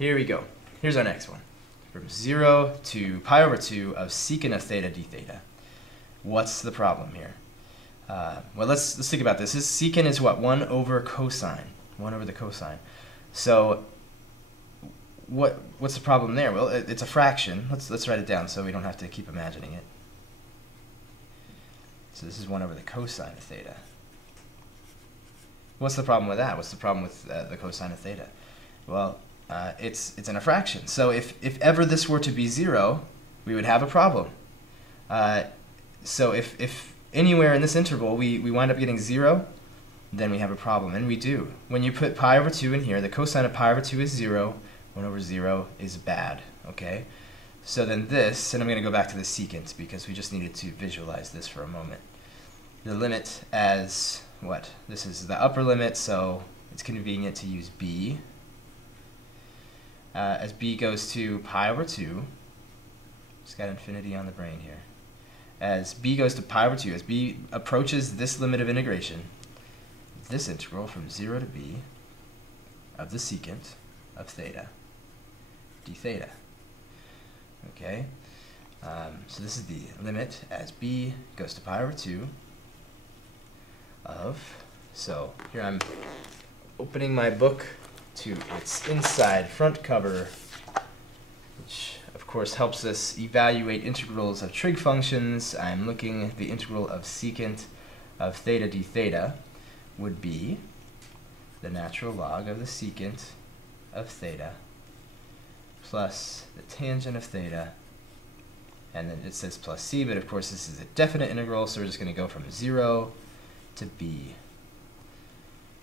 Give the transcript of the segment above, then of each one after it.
here we go. Here's our next one. From 0 to pi over 2 of secant of theta d theta. What's the problem here? Well, let's think about this. Secant is what? 1 over cosine. 1 over the cosine. So what's the problem there? Well, it's a fraction. Let's write it down so we don't have to keep imagining it. So this is 1 over the cosine of theta. What's the problem with that? What's the problem with the cosine of theta? Well, it's in a fraction. So if ever this were to be 0, we would have a problem. So if anywhere in this interval we wind up getting 0, then we have a problem, and we do. When you put pi over 2 in here, the cosine of pi over 2 is 0. 1 over 0 is bad, okay? So then this, and I'm going to go back to the secant because we just needed to visualize this for a moment. The limit as what? This is the upper limit, so it's convenient to use b. As b goes to pi over 2, just got infinity on the brain here. As b goes to pi over 2, as b approaches this limit of integration, this integral from 0 to b of the secant of theta d theta. Okay, so this is the limit as b goes to pi over 2 of, so here I'm opening my book to its inside front cover, which of course helps us evaluate integrals of trig functions. I'm looking at the integral of secant of theta d theta would be the natural log of the secant of theta plus the tangent of theta, and then it says plus c, but of course this is a definite integral, so we're just going to go from 0 to b.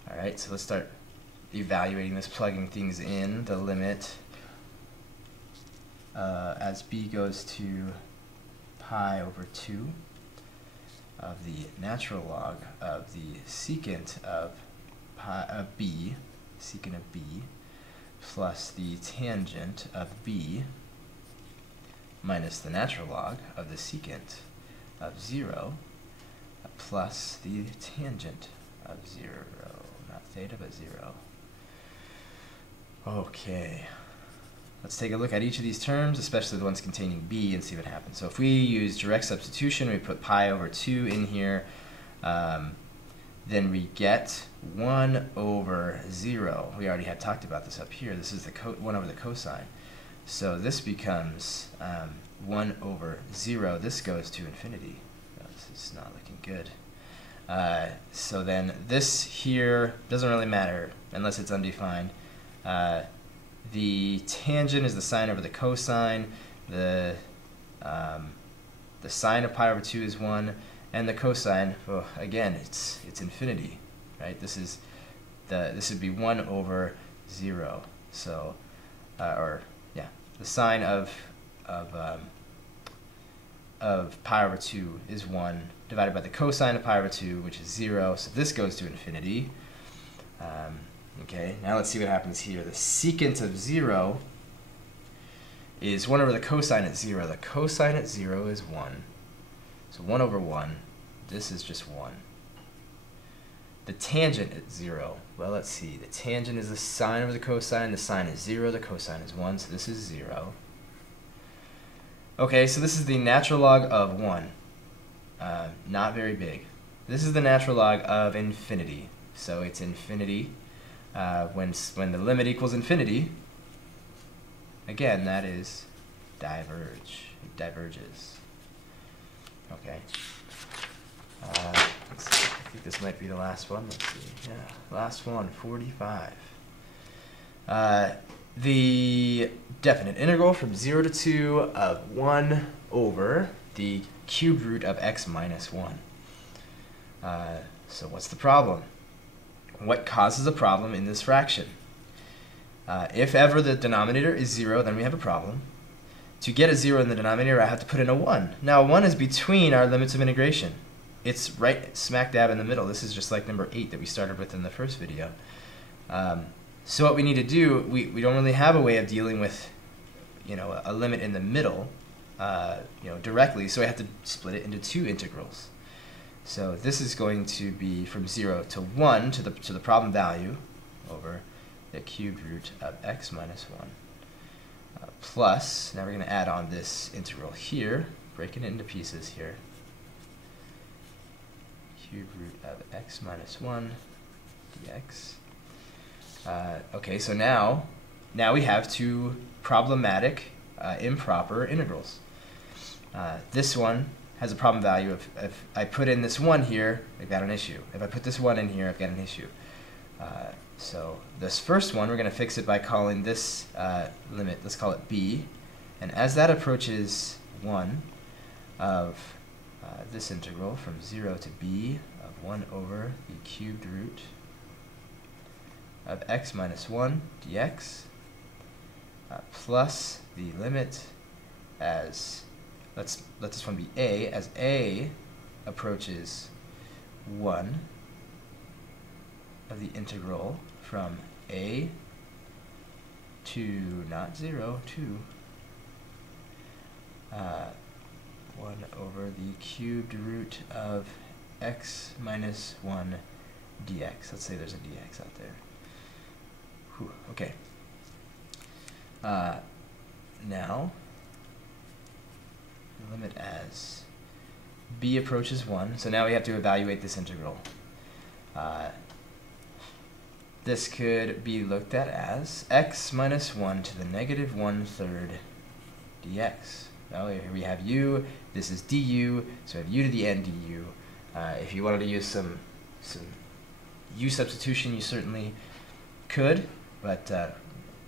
Alright, so let's start evaluating this, plugging things in. The limit as b goes to pi over 2 of the natural log of the secant of b, secant of b, plus the tangent of b minus the natural log of the secant of 0 plus the tangent of 0, not theta but 0. Okay, let's take a look at each of these terms, especially the ones containing b, and see what happens. So if we use direct substitution, we put pi over 2 in here, then we get 1 over 0. We already had talked about this up here. This is the 1 over the cosine. So this becomes 1 over 0. This goes to infinity. Oh, this is not looking good. So then this here doesn't really matter unless it's undefined. The tangent is the sine over the cosine. The sine of pi over 2 is 1. And the cosine, well, again, it's infinity, right? This would be 1 over 0. So, the sine of pi over 2 is 1 divided by the cosine of pi over 2, which is 0. So this goes to infinity. Okay, now let's see what happens here. The secant of 0 is 1 over the cosine at 0. The cosine at 0 is 1. So 1 over 1, this is just 1. The tangent at 0, well, let's see. The tangent is the sine over the cosine. The sine is 0. The cosine is 1, so this is 0. Okay, so this is the natural log of 1. Not very big. This is the natural log of infinity. So it's infinity. When the limit equals infinity, again, that is diverge. It diverges. Okay. Let's see. I think this might be the last one. Let's see. Yeah, last one, 45. The definite integral from 0 to 2 of 1 over the cubed root of x minus 1. So what's the problem? What causes a problem in this fraction? If ever the denominator is 0, then we have a problem. To get a 0 in the denominator, I have to put in a 1. Now, 1 is between our limits of integration. It's right smack dab in the middle. This is just like number 8 that we started with in the first video. So what we need to do, we don't really have a way of dealing with, a limit in the middle, directly. So we have to split it into 2 integrals. So this is going to be from 0 to 1 to the problem value over the cubed root of x minus 1. plus, now we're going to add on this integral here, breaking it into pieces here. Cube root of x minus 1 dx. Okay, so now we have two problematic improper integrals. This one has a problem value of, if I put in this 1 here, I've got an issue. If I put this 1 in here, I've got an issue. So this first one, we're going to fix it by calling this limit, let's call it b. And as that approaches 1 of this integral from 0 to b of 1 over the cubed root of x minus 1 dx plus the limit as, let this one be a, as a approaches 1 of the integral from a to, not 0, to 1 over the cubed root of x minus 1 dx. Let's say there's a dx out there. Whew, okay. Now, limit as b approaches 1. So now we have to evaluate this integral. This could be looked at as x minus 1 to the negative 1/3 dx. Well, here we have u, this is du, so we have u to the n du. If you wanted to use some u substitution, you certainly could, but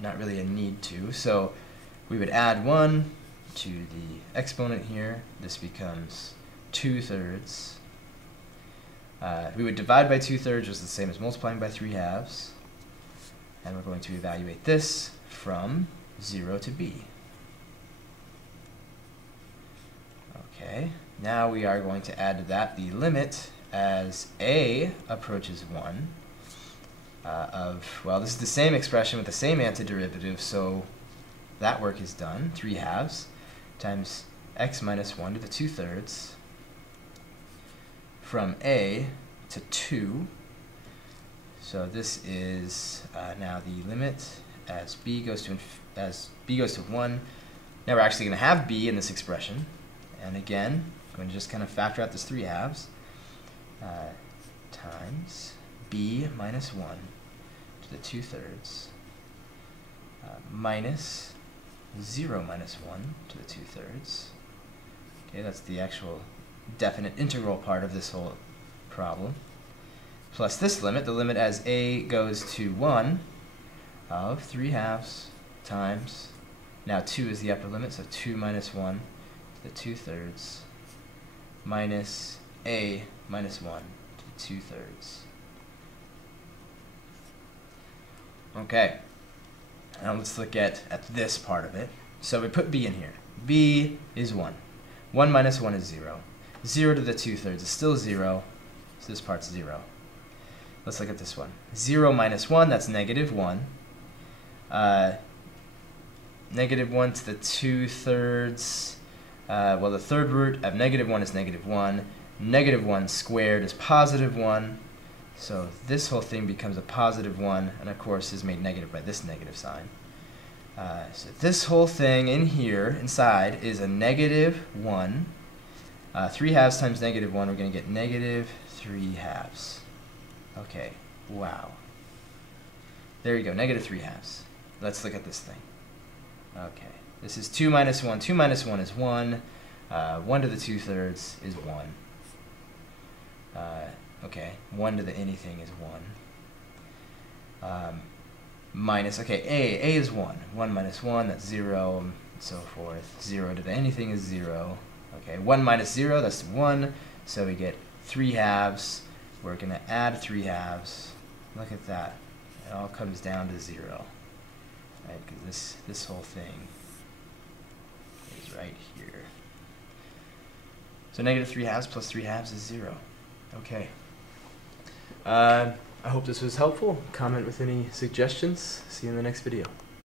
not really a need to. So we would add 1 to the exponent here. This becomes 2/3. We would divide by 2/3, which is the same as multiplying by 3/2. And we're going to evaluate this from 0 to b. Okay, now we are going to add to that the limit as a approaches 1 of, well, this is the same expression with the same antiderivative, so that work is done. 3/2 times x minus 1 to the 2/3 from a to 2. So this is now the limit as b goes to 1. Now we're actually going to have b in this expression, and again, I'm going to just kind of factor out this 3/2 times b minus 1 to the 2/3 minus 0 minus 1 to the 2/3. Okay, that's the actual definite integral part of this whole problem. Plus this limit, the limit as a goes to 1 of 3/2 times, now 2 is the upper limit, so 2 minus 1 to the 2/3 minus a minus 1 to the 2/3. Okay, now let's look at this part of it. So we put b in here. b is 1. 1 minus 1 is 0. 0 to the 2/3 is still 0, so this part's 0. Let's look at this one. 0 minus 1, that's negative 1. Negative 1 to the 2/3. Well, the third root of negative 1 is negative 1. Negative 1 squared is positive 1. So this whole thing becomes a positive 1, and of course is made negative by this negative sign. So this whole thing in here, inside, is a negative 1. 3/2 times negative 1, we're going to get negative 3/2. Okay, wow. There you go, negative 3/2. Let's look at this thing. Okay, this is 2 minus 1. 2 minus 1 is 1. 1 to the 2/3 is 1. Okay, 1 to the anything is 1. Minus, okay, a is 1. 1 minus 1, that's 0, and so forth. 0 to the anything is 0. Okay, 1 minus 0, that's 1. So we get 3/2. We're going to add 3/2. Look at that. It all comes down to 0. Right, because this whole thing is right here. So negative 3/2 plus 3/2 is 0. Okay. I hope this was helpful. Comment with any suggestions. See you in the next video.